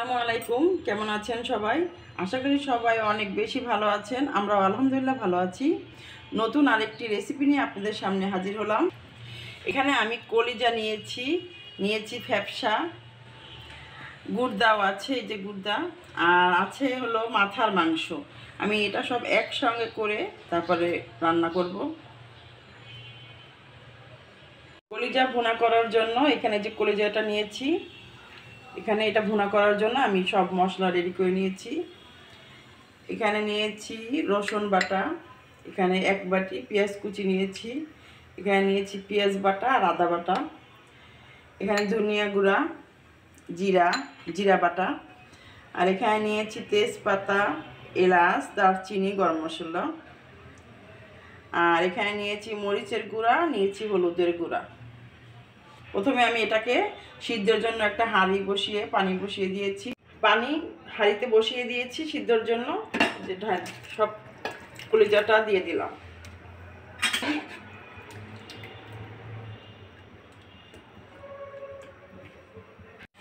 আসসালামু আলাইকুম, কেমন আছেন সবাই? আশা করি সবাই অনেক বেশি ভালো আছেন। আমরা আলহামদুলিল্লাহ ভালো আছি। নতুন আরেকটি রেসিপি নিয়ে আপনাদের সামনে হাজির হলাম। এখানে আমি কলিজা নিয়েছি ফ্যাপসা, গুর্দাও আছে, এই যে গুর্দা, আর আছে হলো মাথার মাংস। আমি এটা সব একসঙ্গে করে তারপরে রান্না করব। কলিজা ভুনা করার জন্য এখানে যে কলিজাটা নিয়েছি, এখানে এটা ভুনা করার জন্য আমি সব মশলা রেডি করে নিয়েছি। এখানে নিয়েছি রসুন বাটা, এখানে 1 বাটি পেঁয়াজ কুচি নিয়েছি, এখানে নিয়েছি পেঁয়াজ বাটা আর আদা বাটা, এখানে ধনিয়া গুঁড়া, জিরা বাটা, আর এখানে নিয়েছি তেজপাতা, এলাচ, দারচিনি, গরম মশলা, আর এখানে নিয়েছি মরিচের গুঁড়া, নিয়েছি হলুদের গুঁড়া। প্রথমে আমি এটাকে সিদ্ধর জন্য একটা পানি বসিয়ে দিয়েছি। পানি হাঁড়িতে বসিয়ে দিয়েছি সিদ্ধর জন্য। যেটা সব কলিজাটা দিয়ে দিলাম।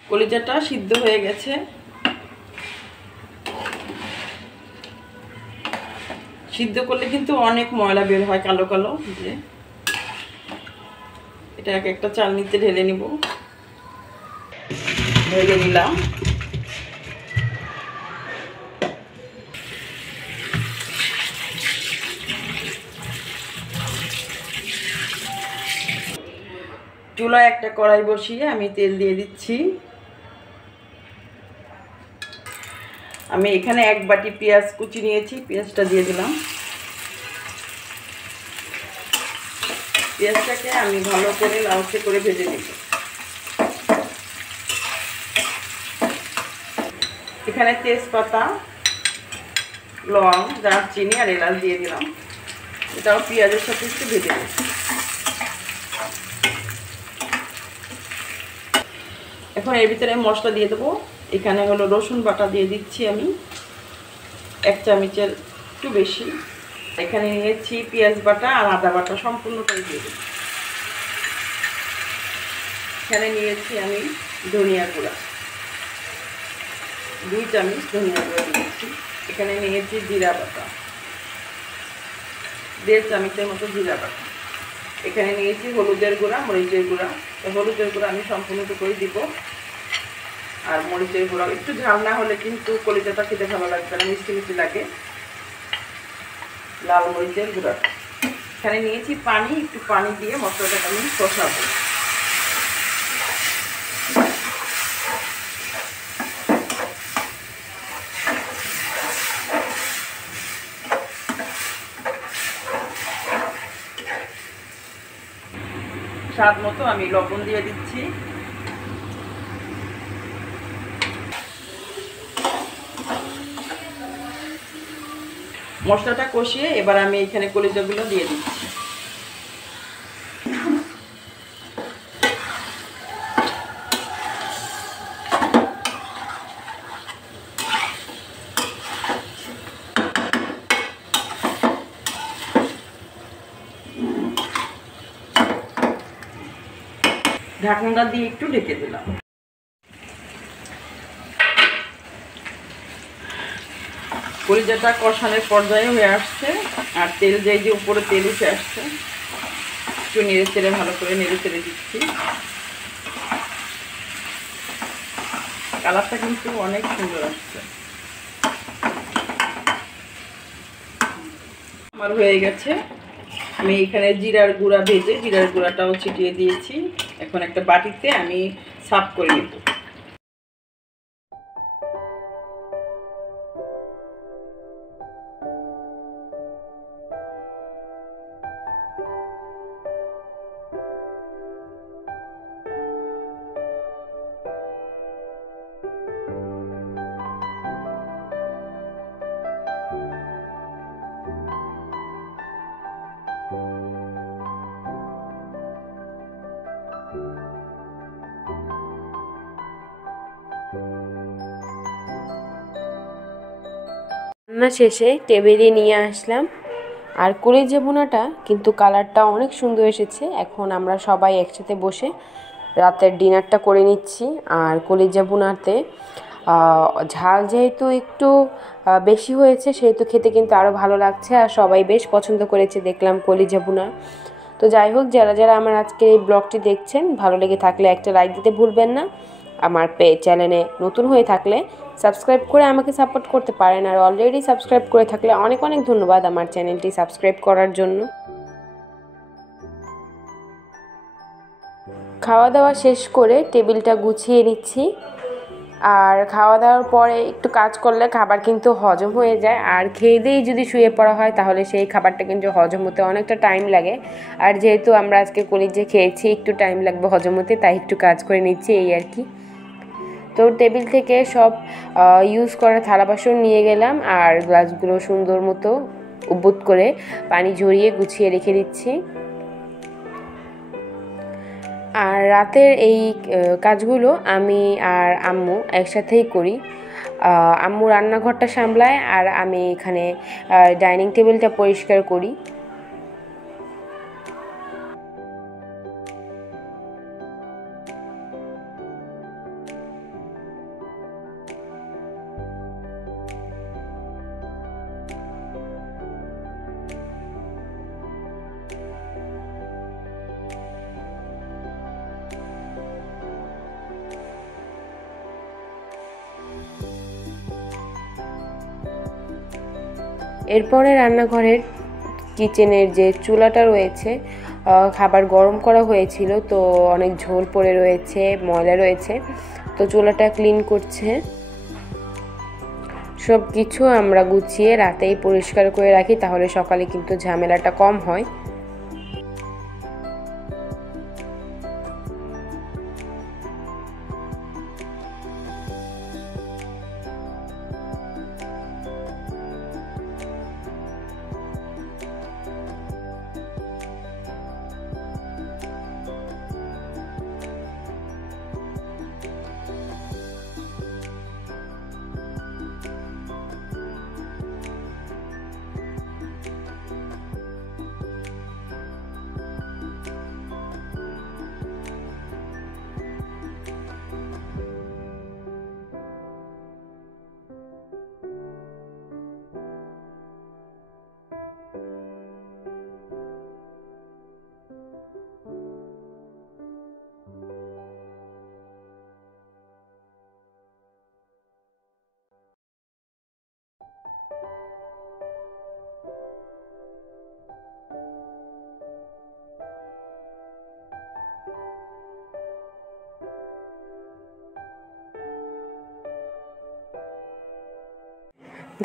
কলিজাটা সিদ্ধ হয়ে গেছে। সিদ্ধ করলে কিন্তু অনেক ময়লা বের হয়, কালো কালো। যে এটা একটা চালনিতে ঢেলে নিব। ঢেলে নিলাম। চুলায় একটা কড়াই বসিয়ে আমি তেল দিয়ে দিচ্ছি। আমি এখানে 1 বাটি পেঁয়াজ কুচি নিয়েছি, পেঁয়াজটা দিয়ে দিলাম। পেঁয়াজটাকে আমি ভালো করে লালচে করে ভেজে নেব। এখানে তেজপাতা, লং, দারচিনি আর এলাচ দিয়ে দিলাম। এটাও পেঁয়াজের সাথে একটু ভেজে নেব। এখন এর ভিতরে মশলা দিয়ে দেবো। এখানে হলো রসুন বাটা দিয়ে দিচ্ছি আমি 1 চামচের একটু বেশি। এখানে নিয়েছি পেঁয়াজ বাটা আর আদা বাটা, সম্পূর্ণটাই দিয়ে দেবো। এখানে নিয়েছি আমি ধনিয়া গুঁড়া, 2 চামচ ধনিয়া গুঁড়া দিয়েছি। এখানে নিয়েছি জিরা বাটা, 1.5 চামচের মতো জিরা বাটা। এখানে নিয়েছি হলুদের গুঁড়া, মরিচের গুঁড়া। হলুদের গুঁড়া আমি সম্পূর্ণটুকুই দিব, আর মরিচের গুঁড়া একটু ঝাল না হলে কিন্তু কলিজাটা খেতে ভালো লাগবে না, মিষ্টি মিষ্টি লাগে। লাল মরিচের গুঁড়া। এখানে নিয়েছি পানি, একটু পানি দিয়ে মশলাটাকে আমি কষাবো। স্বাদ মতো আমি লবণ দিয়ে দিচ্ছি। মশলাটা কষিয়ে এবার আমি এখানে কলিজাগুলো দিয়ে দিচ্ছি। ঢাকনাটা দিয়ে একটু ঢেকে দিলাম। কলিজাটা কষানোর পর্যায়ে হয়ে আসছে, আর তেল যে উপরে তেল উঠে আসছে। একটু নেড়ে চেড়ে ভালো করে নেড়ে চেড়ে দিচ্ছি। কালারটা কিন্তু অনেক সুন্দর আসছে। আমার হয়ে গেছে। আমি এখানে জিরার গুঁড়াটাও ছিটিয়ে দিয়েছি। এখন একটা বাটিতে আমি সার্ভ করে নেব। রান্না শেষে টেবিলে নিয়ে আসলাম। আর কলিজা ভুনাটা কিন্তু কালারটা অনেক সুন্দর এসেছে। এখন আমরা সবাই একসাথে বসে রাতের ডিনারটা করে নিচ্ছি। আর কলিজা ভুনাতে ঝাল যেহেতু একটু বেশি হয়েছে সেহেতু খেতে কিন্তু আরও ভালো লাগছে, আর সবাই বেশ পছন্দ করেছে দেখলাম কলিজা ভুনা। তো যাই হোক, যারা যারা আমার আজকের এই ব্লগটি দেখছেন, ভালো লেগে থাকলে একটা লাইক দিতে ভুলবেন না। আমার চ্যানেলে নতুন হয়ে থাকলে সাবস্ক্রাইব করে আমাকে সাপোর্ট করতে পারেন, আর অলরেডি সাবস্ক্রাইব করে থাকলে অনেক অনেক ধন্যবাদ আমার চ্যানেলটি সাবস্ক্রাইব করার জন্য। খাওয়া দাওয়া শেষ করে টেবিলটা গুছিয়ে নিচ্ছি। আর খাওয়া দাওয়ার পরে একটু কাজ করলে খাবার কিন্তু হজম হয়ে যায়, আর খেয়ে দিয়েই যদি শুয়ে পড়া হয় তাহলে সেই খাবারটা কিন্তু হজম হতে অনেকটা টাইম লাগে। আর যেহেতু আমরা আজকে কলিজা খেয়েছি, একটু টাইম লাগবে হজম হতে, তাই একটু কাজ করে নিচ্ছি এই আর কি। তো টেবিল থেকে সব ইউজ করা থালা বাসন নিয়ে গেলাম, আর গ্লাসগুলো সুন্দর মতো উবুত করে পানি ঝরিয়ে গুছিয়ে রেখে দিচ্ছি। আর রাতের এই কাজগুলো আমি আর আম্মু একসাথেই করি। আম্মু রান্নাঘরটা সামলায় আর আমি এখানে ডাইনিং টেবিলটা পরিষ্কার করি। এরপরে রান্নাঘরের কিচেনের যে চুলাটা রয়েছে, খাবার গরম করা হয়েছিল, তো অনেক ঝোল পড়ে রয়েছে, ময়লা রয়েছে, তো চুলাটা ক্লিন করছে। সব কিছু আমরা গুছিয়ে রাতেই পরিষ্কার করে রাখি, তাহলে সকালে কিন্তু ঝামেলাটা কম হয়।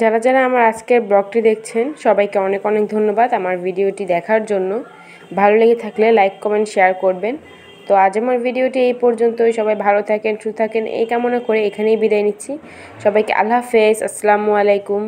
যারা যারা আমার আজকের ব্লগটি দেখছেন সবাইকে অনেক অনেক ধন্যবাদ আমার ভিডিওটি দেখার জন্য। ভালো লেগে থাকলে লাইক কমেন্ট শেয়ার করবেন। তো আজ আমার ভিডিওটি এই পর্যন্তই। সবাই ভালো থাকেন, সুস্থ থাকেন এই কামনা করে এখানেই বিদায় নিচ্ছি। সবাইকে আল্লাহ হাফেজ, আসসালামু আলাইকুম।